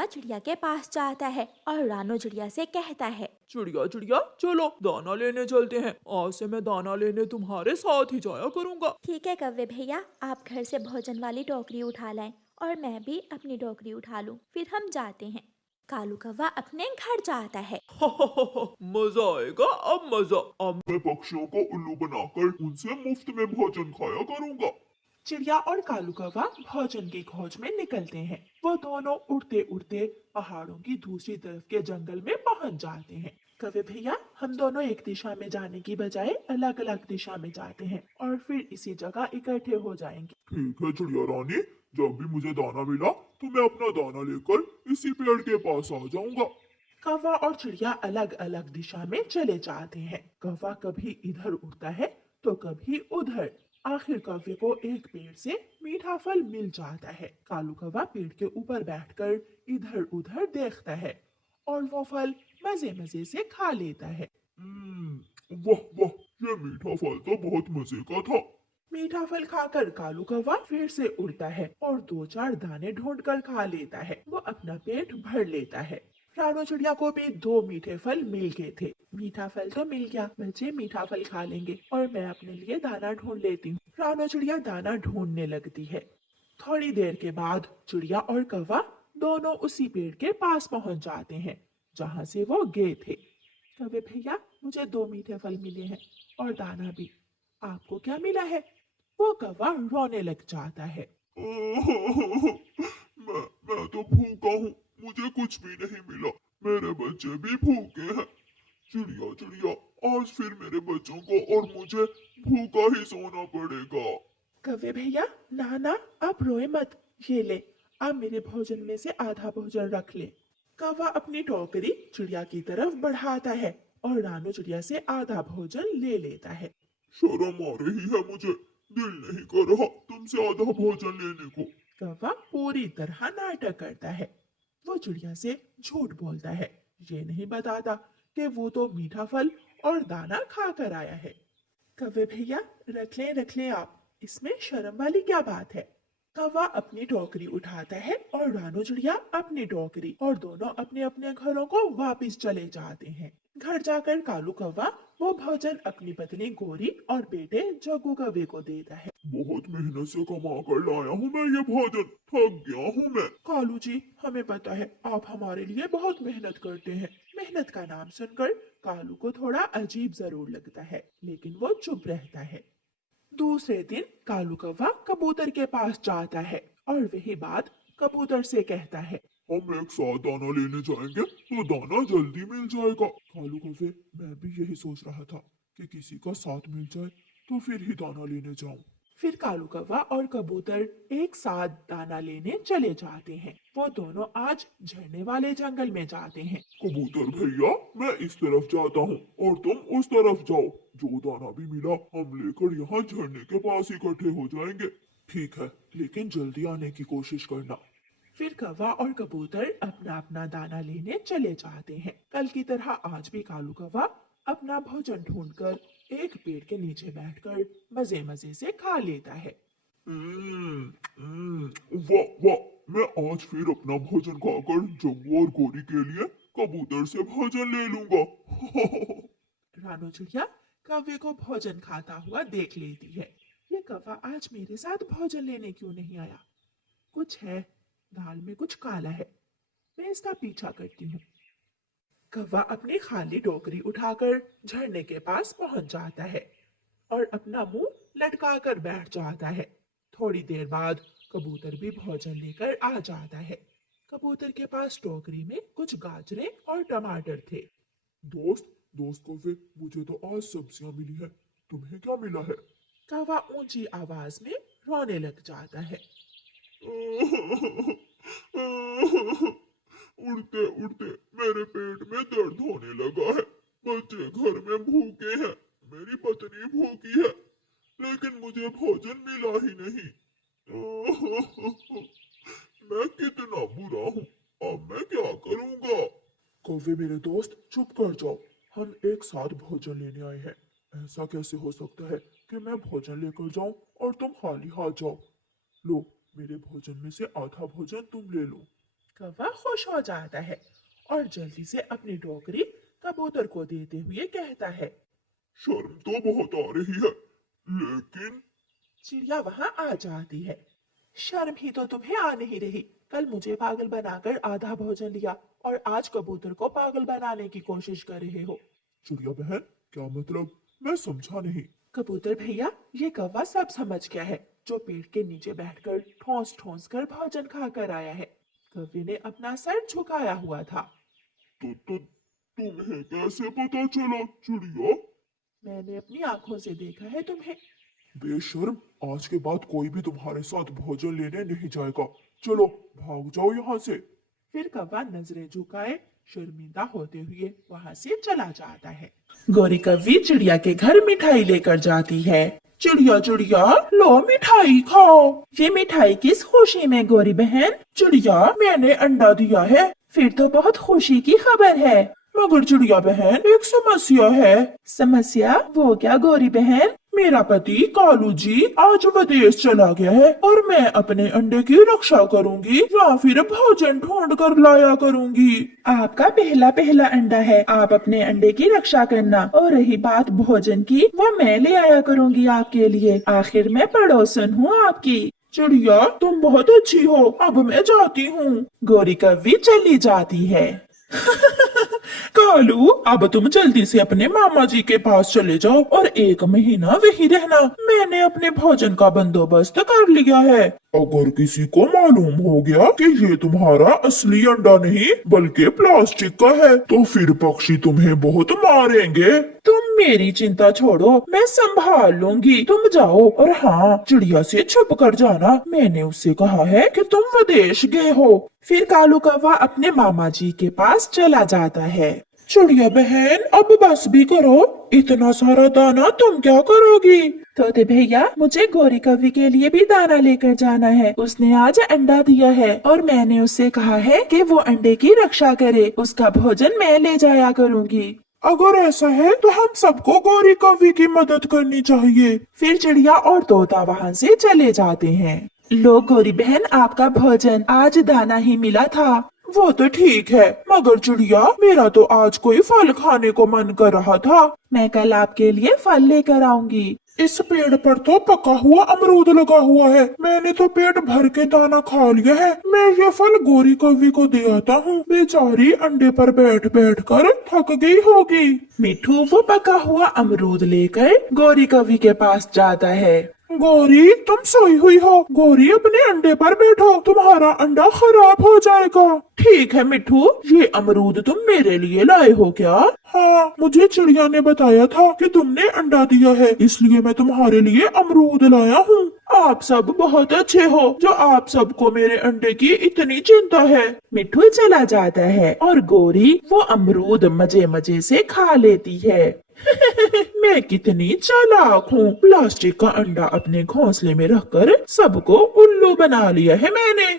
कौवा चिड़िया के पास जाता है और रानू चिड़िया से कहता है, चिड़िया चिड़िया चलो दाना लेने चलते हैं। आज से मैं दाना लेने तुम्हारे साथ ही जाया करूंगा। ठीक है कौवे भैया, आप घर से भोजन वाली टोकरी उठा लाएं और मैं भी अपनी टोकरी उठा लूं, फिर हम जाते हैं। कालू कौवा अपने घर जाता है। मजा आएगा अब मजा। अब मैं पक्षियों को उल्लू बनाकर उनसे मुफ्त में भोजन खाया करूंगा। चिड़िया और कालू कौवा भोजन की खोज में निकलते हैं। वो दोनों उड़ते उड़ते पहाड़ों की दूसरी तरफ के जंगल में पहुंच जाते हैं। कौवे भैया, हम दोनों एक दिशा में जाने की बजाय अलग अलग दिशा में जाते हैं और फिर इसी जगह इकट्ठे हो जाएंगे। ठीक है चिड़िया रानी, जब भी मुझे दाना मिला तो मैं अपना दाना लेकर इसी पेड़ के पास आ जाऊंगा। कौवा और चिड़िया अलग अलग दिशा में चले जाते हैं। कौवा कभी इधर उड़ता है तो कभी उधर। आखिर कौवे को एक पेड़ से मीठा फल मिल जाता है। कालू कौवा पेड़ के ऊपर बैठकर इधर उधर देखता है और वो फल मजे मजे से खा लेता है। वाह वाह, ये मीठा फल तो बहुत मजे का था। मीठा फल खाकर कालू कौवा फिर से उड़ता है और दो चार दाने ढूंढ कर खा लेता है। वो अपना पेट भर लेता है। रानू चिड़िया को भी दो मीठे फल मिल गए थे। मीठा फल तो मिल गया, बच्चे मीठा फल खा लेंगे और मैं अपने लिए दाना ढूंढ लेती हूँ। रानू चिड़िया दाना ढूंढने लगती है। थोड़ी देर के बाद चिड़िया और कौवा दोनों उसी पेड़ के पास पहुंच जाते हैं जहाँ से वो गए थे। कौवे भैया, मुझे दो मीठे फल मिले हैं और दाना भी। आपको क्या मिला है? वो कौवा रोने लग जाता है। मैं तो भूखा हूँ, मुझे कुछ भी नहीं मिला। मेरे बच्चे भी भूखे हैं। चिड़िया चिड़िया, आज फिर मेरे बच्चों को और मुझे भूखा ही सोना पड़ेगा। कौवे भैया, ना ना, आप रोए मत। ये ले, आप मेरे भोजन में से आधा भोजन रख ले। कौवा अपनी टोकरी चिड़िया की तरफ बढ़ाता है और रानू चिड़िया से आधा भोजन ले लेता है। शर्म आ रही है मुझे, दिल नहीं कर रहा तुमसे आधा भोजन लेने को। कौवा पूरी तरह नाटक करता है। वो चिड़िया से झूठ बोलता है। ये नहीं बताता कि वो तो मीठा फल और दाना खा कर आया है। कौवे भैया, रख लें आप, इसमें शर्म वाली क्या बात है? कौवा अपनी टोकरी उठाता है और रानू चिड़िया अपनी टोकरी, और दोनों अपने अपने घरों को वापस चले जाते हैं। घर जाकर कालू कौवा वो भोजन अपनी पत्नी गोरी और बेटे जग्गू कौवे को देता है। बहुत मेहनत से कमा कर लाया हूँ मैं ये भोजन, थक गया हूँ मैं। कालू जी, हमें पता है आप हमारे लिए बहुत मेहनत करते हैं। मेहनत का नाम सुनकर कालू को थोड़ा अजीब जरूर लगता है, लेकिन वो चुप रहता है। दूसरे दिन कालू कौवा कबूतर के पास जाता है और वही बात कबूतर से कहता है। हम एक साथ दाना लेने जाएंगे तो दाना जल्दी मिल जाएगा। कालू कौवे, मैं भी यही सोच रहा था कि किसी का साथ मिल जाए तो फिर ही दाना लेने जाऊं। फिर कालू कौवा और कबूतर एक साथ दाना लेने चले जाते हैं। वो दोनों आज झरने वाले जंगल में जाते हैं। कबूतर भैया, मैं इस तरफ जाता हूँ और तुम उस तरफ जाओ। जो दाना भी मिला हम लेकर यहाँ झरने के पास इकट्ठे हो जाएंगे। ठीक है, लेकिन जल्दी आने की कोशिश करना। फिर कौवा और कबूतर अपना अपना दाना लेने चले जाते हैं। कल की तरह आज भी कालू कौवा अपना भोजन ढूंढकर एक पेड़ के नीचे बैठकर मजे मजे से खा लेता है। वाह वाह, मैं आज फिर अपना भोजन खाकर जग्गू और गोरी के लिए कबूतर से भोजन ले लूंगा। रानू चिड़िया कौवे को भोजन खाता हुआ देख लेती है। ये कौवा आज मेरे साथ भोजन लेने क्यों नहीं आया? कुछ है, दाल में कुछ काला है। मैं इसका पीछा करती हूँ। कौवा अपनी खाली टोकरी उठाकर झरने के पास पहुंच जाता है और अपना मुंह लटकाकर बैठ जाता है। थोड़ी देर बाद कबूतर भी भोजन लेकर आ जाता है। कबूतर के पास टोकरी में कुछ गाजरें और टमाटर थे। दोस्त दोस्त कौवे, मुझे तो आज सब्जियां मिली है, तुम्हें क्या मिला है? कौवा ऊंची आवाज में रोने लग जाता है। उड़ते उड़ते मेरे पेट में दर्द होने लगा है। बच्चे घर में भूखे हैं, मेरी पत्नी भूखी है, लेकिन मुझे भोजन मिला ही नहीं। मैं कितना बुरा हूँ, अब मैं क्या करूँगा? कौवे मेरे दोस्त, चुप कर जाओ। हम एक साथ भोजन लेने आए हैं। ऐसा कैसे हो सकता है कि मैं भोजन लेकर जाऊं और तुम खाली हाथ जाओ? लो, मेरे भोजन में से आधा भोजन तुम ले लो। कौवा खुश हो जाता है और जल्दी से अपनी टोकरी कबूतर को देते हुए कहता है। शर्म तो बहुत आ रही है, लेकिन चिड़िया वहाँ आ जाती है। शर्म ही तो तुम्हें आ नहीं रही, कल मुझे पागल बनाकर आधा भोजन लिया और आज कबूतर को पागल बनाने की कोशिश कर रहे हो। चिड़िया बहन, क्या मतलब? मैं समझा नहीं। कबूतर भैया, ये कौवा सब समझ गया है, जो पेड़ के नीचे बैठकर ठोंस ठोंस कर भोजन खाकर आया है। कौवे ने अपना सर झुकाया हुआ था। तो तुम्हें कैसे पता चला चिड़िया? मैंने अपनी आंखों से देखा है तुम्हें। बेशर्म, आज के बाद कोई भी तुम्हारे साथ भोजन लेने नहीं जाएगा। चलो भाग जाओ यहाँ से। फिर कौवा नजरें झुकाए शर्मिंदा होते हुए वहाँ से चला जाता है। गौरी कौवी चिड़िया के घर मिठाई लेकर जाती है। चिड़िया चिड़िया, लो मिठाई खाओ। ये मिठाई किस खुशी में गौरी बहन? चिड़िया, मैंने अंडा दिया है। फिर तो बहुत खुशी की खबर है। मगर चिड़िया बहन, एक समस्या है। समस्या? वो क्या गौरी बहन? मेरा पति कालू जी आज विदेश चला गया है और मैं अपने अंडे की रक्षा करूंगी या फिर भोजन ढूंढ कर लाया करूंगी। आपका पहला पहला अंडा है, आप अपने अंडे की रक्षा करना, और रही बात भोजन की, वो मैं ले आया करूंगी आपके लिए। आखिर मैं पड़ोसन हूँ आपकी। चिड़िया, तुम बहुत अच्छी हो, अब मैं जाती हूँ। गौरी कौवी चली जाती है। कालू, अब तुम जल्दी से अपने मामा जी के पास चले जाओ और 1 महीना वहीं रहना। मैंने अपने भोजन का बंदोबस्त कर लिया है। अगर किसी को मालूम हो गया कि ये तुम्हारा असली अंडा नहीं बल्कि प्लास्टिक का है, तो फिर पक्षी तुम्हें बहुत मारेंगे। तुम मेरी चिंता छोड़ो, मैं संभाल लूंगी। तुम जाओ, और हाँ, चिड़िया से छुप कर जाना। मैंने उससे कहा है कि तुम विदेश गए हो। फिर कालू कौवा अपने मामा जी के पास चला जाता है। चिड़िया बहन, अब बस भी करो, इतना सारा दाना तुम क्या करोगी? तोते भैया, मुझे गौरी कौवी के लिए भी दाना लेकर जाना है। उसने आज अंडा दिया है और मैंने उससे कहा है कि वो अंडे की रक्षा करे। उसका भोजन मैं ले जाया करूंगी। अगर ऐसा है तो हम सबको गौरी कौवी की मदद करनी चाहिए। फिर चिड़िया और तोता वहाँ से चले जाते हैं। लो गौरी बहन, आपका भोजन। आज दाना ही मिला था। वो तो ठीक है, मगर चिड़िया, मेरा तो आज कोई फल खाने को मन कर रहा था। मैं कल आपके लिए फल लेकर आऊंगी। इस पेड़ पर तो पका हुआ अमरूद लगा हुआ है। मैंने तो पेट भर के दाना खा लिया है। मैं ये फल गौरी कौवी को दे आता हूँ। बेचारी अंडे पर बैठ बैठ कर थक गई होगी। मिठू वो पका हुआ अमरूद लेकर गौरी कौवी के पास जाता है। गौरी, तुम सोई हुई हो। गौरी, अपने अंडे पर बैठो, तुम्हारा अंडा खराब हो जाएगा। ठीक है मिठू, ये अमरूद तुम मेरे लिए लाए हो क्या? हाँ, मुझे चिड़िया ने बताया था कि तुमने अंडा दिया है, इसलिए मैं तुम्हारे लिए अमरूद लाया हूँ। आप सब बहुत अच्छे हो, जो आप सबको मेरे अंडे की इतनी चिंता है। मिठू चला जाता है और गौरी वो अमरूद मजे मजे से खा लेती है। मैं कितनी चालाक हूँ, प्लास्टिक का अंडा अपने घोंसले में रखकर सबको उल्लू बना लिया है मैंने।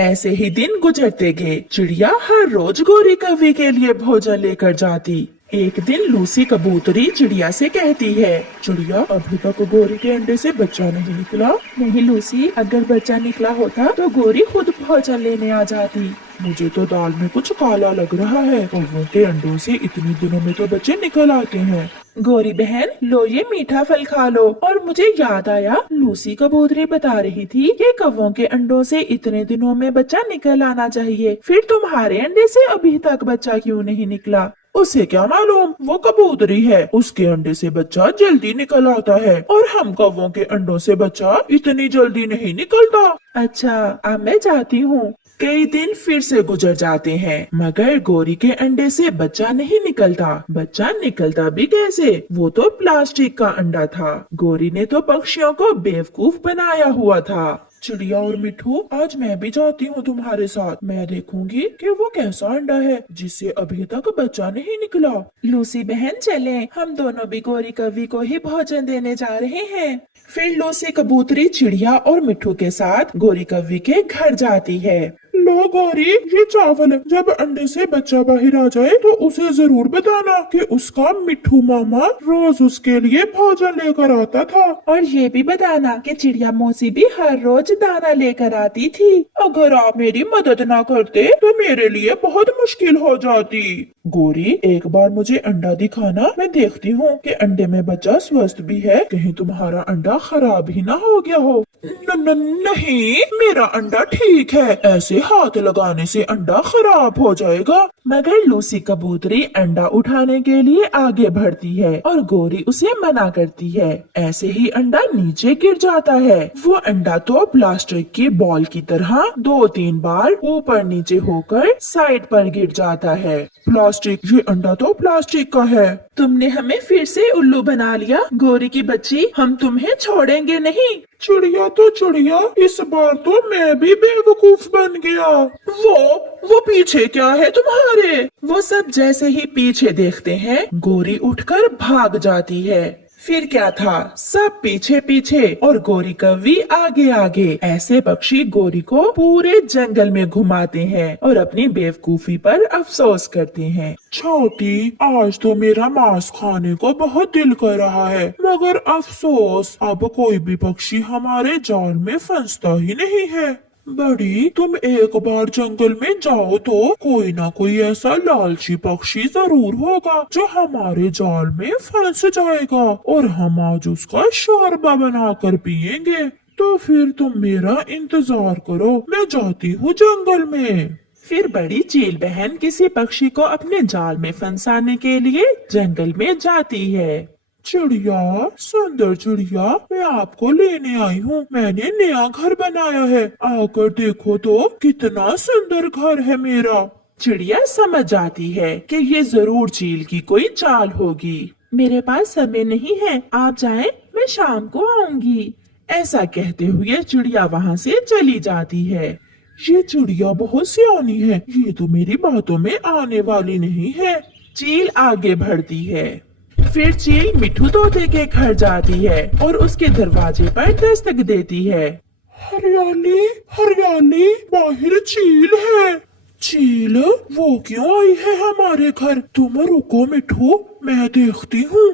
ऐसे ही दिन गुजरते गए। चिड़िया हर रोज गौरी कौवी के लिए भोजन लेकर जाती। एक दिन लूसी कबूतरी चिड़िया से कहती है, चिड़िया, अभी तक गौरी के अंडे से बच्चा नहीं निकला। नहीं लूसी, अगर बच्चा निकला होता तो गौरी खुद भोजन लेने आ जाती। मुझे तो दाल में कुछ काला लग रहा है। कौवों के अंडों से इतने दिनों में तो बच्चे निकल आते हैं। गौरी बहन, लो ये मीठा फल खा लो। और मुझे याद आया, लूसी कबूतरी बता रही थी कि कौवों के अंडों से इतने दिनों में बच्चा निकल आना चाहिए। फिर तुम्हारे अंडे से अभी तक बच्चा क्यों नहीं निकला? उसे क्या मालूम, वो कबूतरी है, उसके अंडे से बच्चा जल्दी निकल आता है और हम कौवों के अंडों से बच्चा इतनी जल्दी नहीं निकलता। अच्छा, अब मैं जाती हूँ। कई दिन फिर से गुजर जाते हैं, मगर गौरी के अंडे से बच्चा नहीं निकलता। बच्चा निकलता भी कैसे? वो तो प्लास्टिक का अंडा था। गौरी ने तो पक्षियों को बेवकूफ बनाया हुआ था। चिड़िया और मिठू, आज मैं भी जाती हूँ तुम्हारे साथ। मैं देखूंगी कि वो कैसा अंडा है जिससे अभी तक बच्चा नहीं निकला। लूसी बहन, चले, हम दोनों भी गौरी कौवी को ही भोजन देने जा रहे हैं। फिर लूसी कबूतरी चिड़िया और मिठू के साथ गौरी कौवी के घर जाती है। लो गौरी, ये चावल है। जब अंडे से बच्चा बाहर आ जाए तो उसे जरूर बताना कि उसका मिठू मामा रोज उसके लिए भोजन लेकर आता था। और ये भी बताना कि चिड़िया मौसी भी हर रोज दाना लेकर आती थी। अगर आप मेरी मदद ना करते तो मेरे लिए बहुत मुश्किल हो जाती। गौरी, एक बार मुझे अंडा दिखाना, मैं देखती हूँ कि अंडे में बच्चा स्वस्थ भी है, कहीं तुम्हारा अंडा खराब ही ना हो गया हो। नहीं, मेरा अंडा ठीक है, ऐसे हाथ लगाने से अंडा खराब हो जाएगा। मगर लूसी कबूतरी अंडा उठाने के लिए आगे बढ़ती है और गौरी उसे मना करती है। ऐसे ही अंडा नीचे गिर जाता है। वो अंडा तो प्लास्टिक की बॉल की तरह 2-3 बार ऊपर नीचे होकर साइड पर गिर जाता है। प्लास्टिक, ये अंडा तो प्लास्टिक का है। तुमने हमें फिर से उल्लू बना लिया गौरी की बच्ची, हम तुम्हें छोड़ेंगे नहीं। चिड़िया तो चिड़िया, इस बार तो मैं भी बेवकूफ बन गया। वो पीछे क्या है तुम्हारे? वो सब जैसे ही पीछे देखते हैं, गौरी उठकर भाग जाती है। फिर क्या था, सब पीछे पीछे और गौरी कौवी आगे आगे। ऐसे पक्षी गौरी को पूरे जंगल में घुमाते हैं और अपनी बेवकूफी पर अफसोस करते हैं। छोटी, आज तो मेरा मांस खाने को बहुत दिल कर रहा है, मगर अफसोस अब कोई भी पक्षी हमारे जाल में फंसता ही नहीं है। बड़ी, तुम एक बार जंगल में जाओ तो कोई ना कोई ऐसा लालची पक्षी जरूर होगा जो हमारे जाल में फंस जाएगा और हम आज उसका शोरबा बनाकर पिएंगे। तो फिर तुम मेरा इंतजार करो, मैं जाती हूँ जंगल में। फिर बड़ी चील बहन किसी पक्षी को अपने जाल में फंसाने के लिए जंगल में जाती है। चिड़िया, सुंदर चिड़िया, मैं आपको लेने आई हूँ। मैंने नया घर बनाया है, आकर देखो तो कितना सुंदर घर है मेरा। चिड़िया समझ जाती है कि ये जरूर चील की कोई चाल होगी। मेरे पास समय नहीं है, आप जाएं, मैं शाम को आऊंगी। ऐसा कहते हुए चिड़िया वहाँ से चली जाती है। ये चिड़िया बहुत सियानी है, ये तो मेरी बातों में आने वाली नहीं है। चील आगे बढ़ती है। फिर चील मिठू तोते के घर जाती है और उसके दरवाजे पर दस्तक देती है। हरियाली, हरियाली, बाहर चील है। चील, वो क्यों आई है हमारे घर? तुम रुको मिठू, मैं देखती हूँ।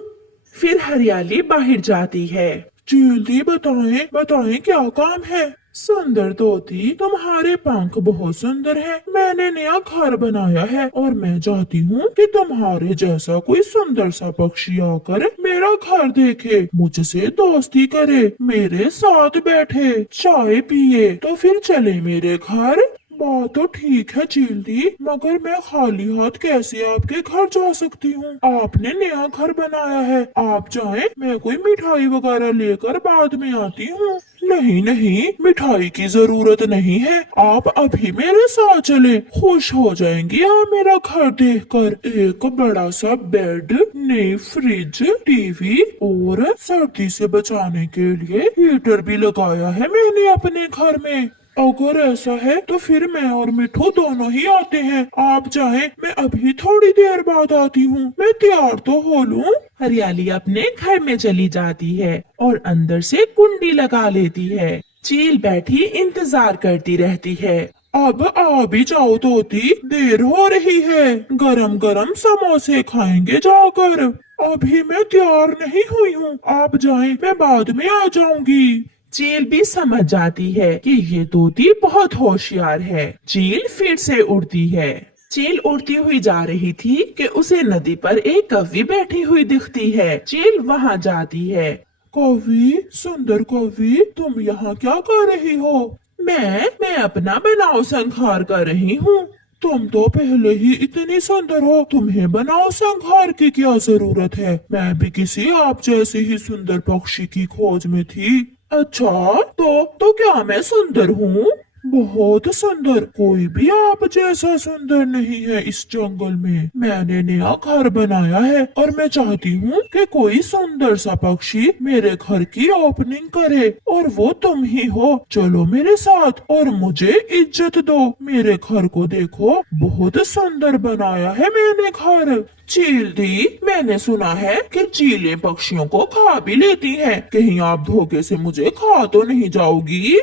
फिर हरियाली बाहर जाती है। जल्दी बताएं, बताएं क्या काम है? सुंदर तोती, तुम्हारे पंख बहुत सुंदर हैं। मैंने नया घर बनाया है और मैं चाहती हूँ कि तुम्हारे जैसा कोई सुंदर सा पक्षी आकर मेरा घर देखे, मुझसे दोस्ती करे, मेरे साथ बैठे, चाय पिए, तो फिर चले मेरे घर। बात तो ठीक है चील, मगर मैं खाली हाथ कैसे आपके घर जा सकती हूँ? आपने नया घर बनाया है, आप जाएं, मैं कोई मिठाई वगैरह लेकर बाद में आती हूँ। नहीं नहीं, मिठाई की जरूरत नहीं है, आप अभी मेरे साथ चले, खुश हो जाएंगी आप मेरा घर देखकर। एक बड़ा सा बेड, नई फ्रिज, टीवी और सर्दी से बचाने के लिए हीटर भी लगाया है मैंने अपने घर में। अगर ऐसा है तो फिर मैं और मिठू दोनों ही आते हैं। आप चाहें, मैं अभी थोड़ी देर बाद आती हूँ, मैं तैयार तो हो लूं। हरियाली अपने घर में चली जाती है और अंदर से कुंडी लगा लेती है। चील बैठी इंतजार करती रहती है। अब आ भी जाओ तोती, देर हो रही है, गरम गरम समोसे खाएंगे जाकर। अभी मैं तैयार नहीं हुई हूँ, आप जाएं, मैं बाद में आ जाऊंगी। चील भी समझ जाती है कि ये तोती बहुत होशियार है। चील फिर से उड़ती है। चील उड़ती हुई जा रही थी कि उसे नदी पर एक कौवी बैठी हुई दिखती है। चील वहाँ जाती है। कौवी, सुंदर कौवी, तुम यहाँ क्या कर रही हो? मैं अपना बनाव संहार कर रही हूँ। तुम तो पहले ही इतनी सुंदर हो, तुम्हें बनाव संहार की क्या जरूरत है? मैं भी किसी आप जैसे ही सुंदर पक्षी की खोज में थी। अच्छा, तो क्या मैं सुंदर हूँ? बहुत सुंदर, कोई भी आप जैसा सुंदर नहीं है इस जंगल में। मैंने नया घर बनाया है और मैं चाहती हूँ कि कोई सुंदर सा पक्षी मेरे घर की ओपनिंग करे और वो तुम ही हो। चलो मेरे साथ और मुझे इज्जत दो। मेरे घर को देखो, बहुत सुंदर बनाया है मैंने घर। चील दी, मैंने सुना है कि चीलें पक्षियों को खा भी लेती हैं। कहीं आप धोखे से मुझे खा तो नहीं जाओगी?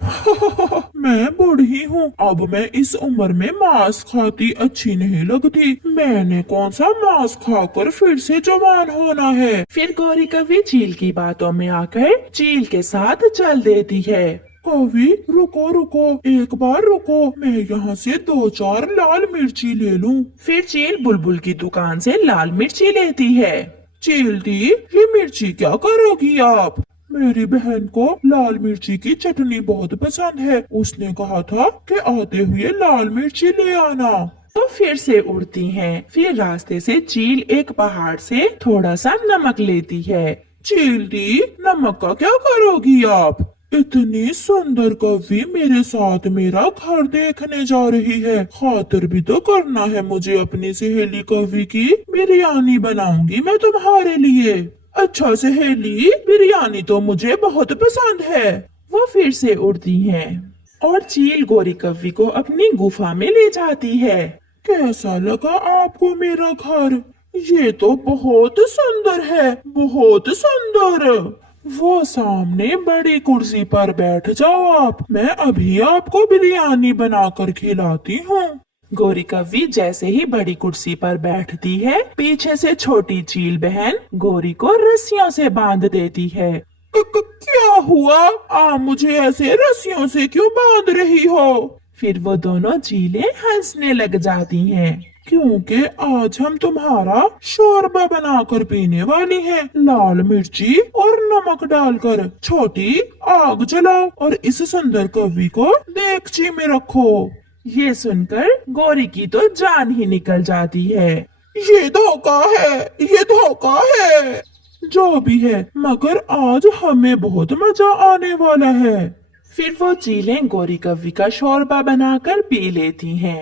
मैं बूढ़ी हूँ, अब मैं इस उम्र में मांस खाती अच्छी नहीं लगती। मैंने कौन सा मांस खाकर फिर से जवान होना है। फिर गौरी कवि चील की बातों में आकर चील के साथ चल देती है। कवि रुको रुको, एक बार रुको, मैं यहाँ से 2-4 लाल मिर्ची ले लूँ। फिर चील बुलबुल की दुकान से लाल मिर्ची लेती है। चील दी, ये मिर्ची क्या करोगी आप? मेरी बहन को लाल मिर्ची की चटनी बहुत पसंद है, उसने कहा था कि आते हुए लाल मिर्ची ले आना। तो फिर से उड़ती हैं। फिर रास्ते से चील एक पहाड़ से थोड़ा सा नमक लेती है। चील दी, नमक का क्या करोगी आप? इतनी सुंदर कवि मेरे साथ मेरा घर देखने जा रही है, खातिर भी तो करना है मुझे अपनी सहेली कवि की। बिरयानी बनाऊंगी मैं तुम्हारे लिए। अच्छा सहेली, बिरयानी तो मुझे बहुत पसंद है। वो फिर से उड़ती हैं और चील गौरी कव्वी को अपनी गुफा में ले जाती है। कैसा लगा आपको मेरा घर? ये तो बहुत सुंदर है, बहुत सुंदर। वो सामने बड़ी कुर्सी पर बैठ जाओ आप, मैं अभी आपको बिरयानी बनाकर खिलाती हूँ। गौरी कव्वी जैसे ही बड़ी कुर्सी पर बैठती है, पीछे से छोटी चील बहन गौरी को रस्सियों से बांध देती है। क्या हुआ? आप मुझे ऐसे रस्सियों से क्यों बांध रही हो? फिर वो दोनों चीलें हंसने लग जाती हैं। क्योंकि आज हम तुम्हारा शोरबा बनाकर पीने वाली हैं, लाल मिर्ची और नमक डालकर। छोटी, आग जलाओ और इस सुंदर कवि को देगची में रखो। ये सुनकर गौरी की तो जान ही निकल जाती है। ये धोखा है, ये धोखा है। जो भी है, मगर आज हमें बहुत मजा आने वाला है। फिर वो चीलें गौरी कव्वी का शोरबा बनाकर पी लेती हैं।